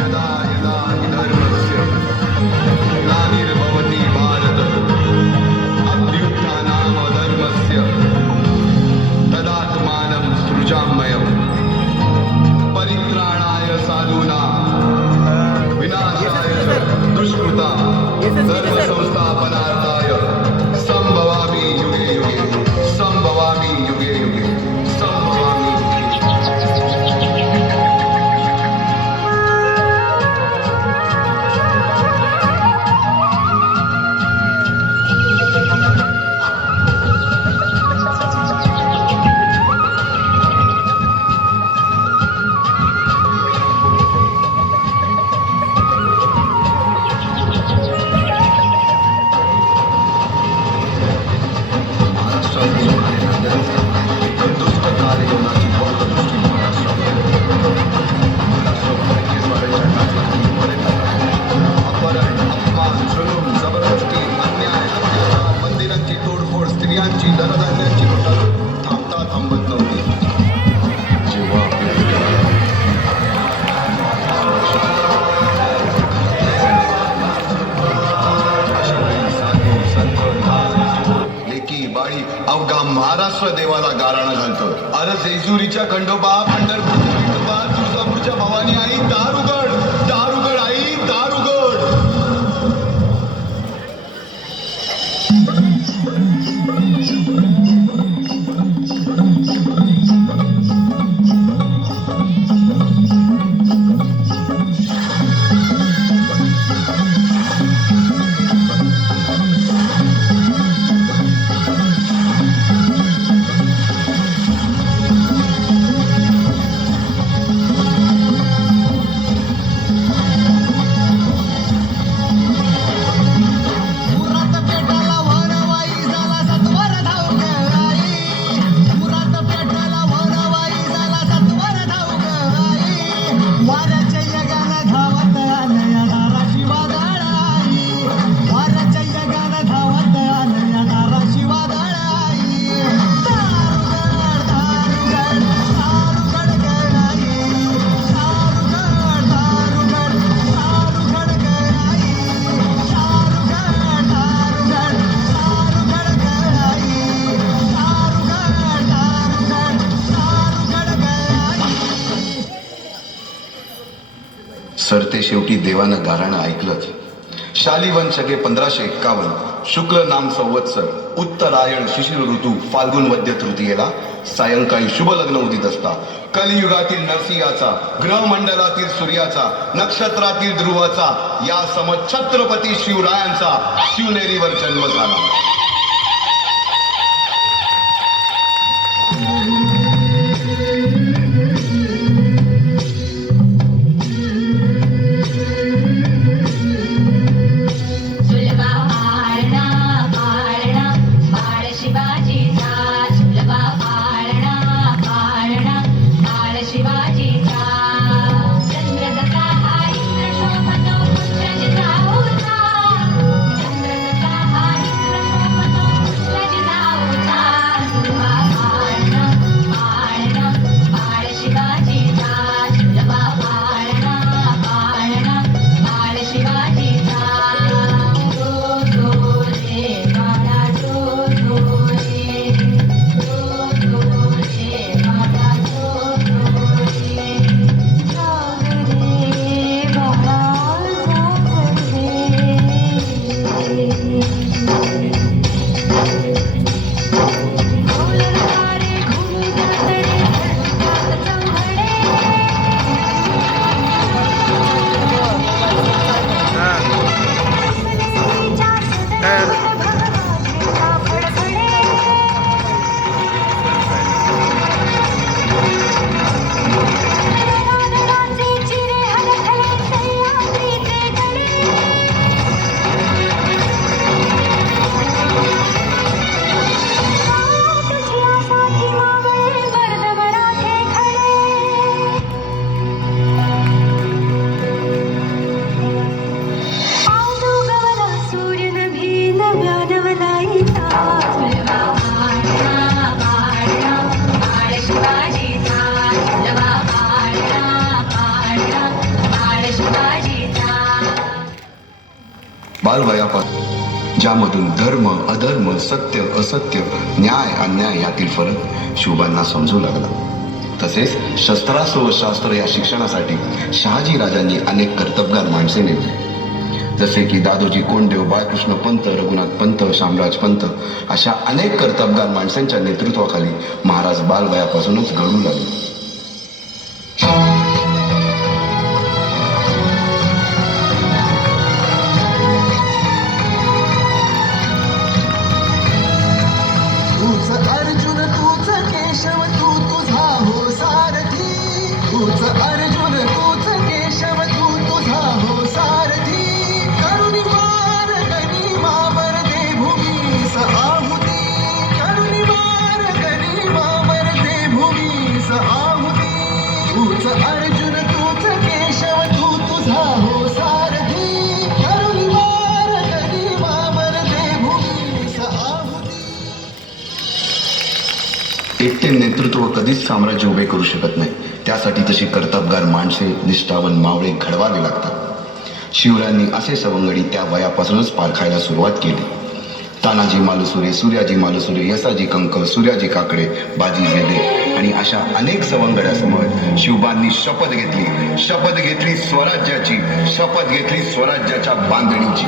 यदा यदा हि धर्मस्य ग्लानिर्भवति भारत अभ्युत्थानामधर्मस्य तदात्मानं सृजाम्यहम् परित्राणाय साधूनां विनाशाय च दुष्कृतां धर्मसंस्थापनार्थाय संभवामि युगे युगे संभवामि युगे युगे संभवामि मंदिरांची तोडफोड स्त्रियांची धनधान्यांची लुटालूट थांबता थांबत नव्हती. जेव्हा लेकी बाळी अवघा महाराष्ट्र देवाला गाराणं घालतो. अरे जेजुरीच्या खंडोबा, पंढरपूरच्या विठोबा, तुळजापूरच्या भवानी आई, दार उघड, दार उघड आई, दार उघड. सरते शेवटी देवानं गाराणं ऐकलंच. शालिवन शके 1551 शुक्ल नाम संवत्सर उत्तरायण शिशिर ऋतू फाल्गुन वद्य तृतीयेला सायंकाळी शुभ लग्न उदित असता कलियुगातील नरसिंहाचा, ग्रहमंडलातील सूर्याचा, नक्षत्रातील ध्रुवाचा, या सम छत्रपती शिवरायांचा शिवनेरीवर जन्म झाला. चंद्रदत्ता हा इंद्र शोभतो पुत्रजिता होता. चंद्रदत्ता हा इंद्र शोभतो बालवयापासून ज्यामधून धर्म अधर्म सत्य असत्य न्याय अन्याय यातील फरक शिवबांना समजू लागला. तसेच शस्त्रास्त्र व शास्त्र या शिक्षणासाठी शहाजी राजांनी अनेक कर्तबगार माणसे नेमली, जसे की दादोजी कोंडदेव, बाळकृष्ण पंत, रघुनाथ पंत, शामराज पंत अशा अनेक कर्तबगार माणसांच्या नेतृत्वाखाली महाराज बालवयापासूनच घडू लागले. तूच अर्जुन तूच केशव तू तुझा हो सारथी. तूच अर्जुन तूच केशव तू तुझा हो सारथी. करुणी मार गनिमावर दे भूमीस आहुती. करुणी मार गनिमावर दे भूमीस आहुती. तूच अर्जुन तूच केशव तू तुझा हो सारथी. करुणी मार गनिमावर दे भूमीस आहुती. एकटे नेतृत्व कधीच साम्राज्य उभे करू शकत नाही. त्यासाठी तशी कर्तबगार माणसे निष्ठावन मावळे घडवावे लागतात. शिवरायांनी असे सवंगडी त्या वयापासूनच पारखायला सुरुवात केली. तानाजी मालुसरे, सूर्याजी मालुसरे, यसाजी कंक, सूर्याजी काकडे, बाजी जेदे आणि अशा अनेक सवंगड्यासमोर शिवबांनी शपथ घेतली स्वराज्याची, शपथ घेतली स्वराज्याच्या बांधणीची.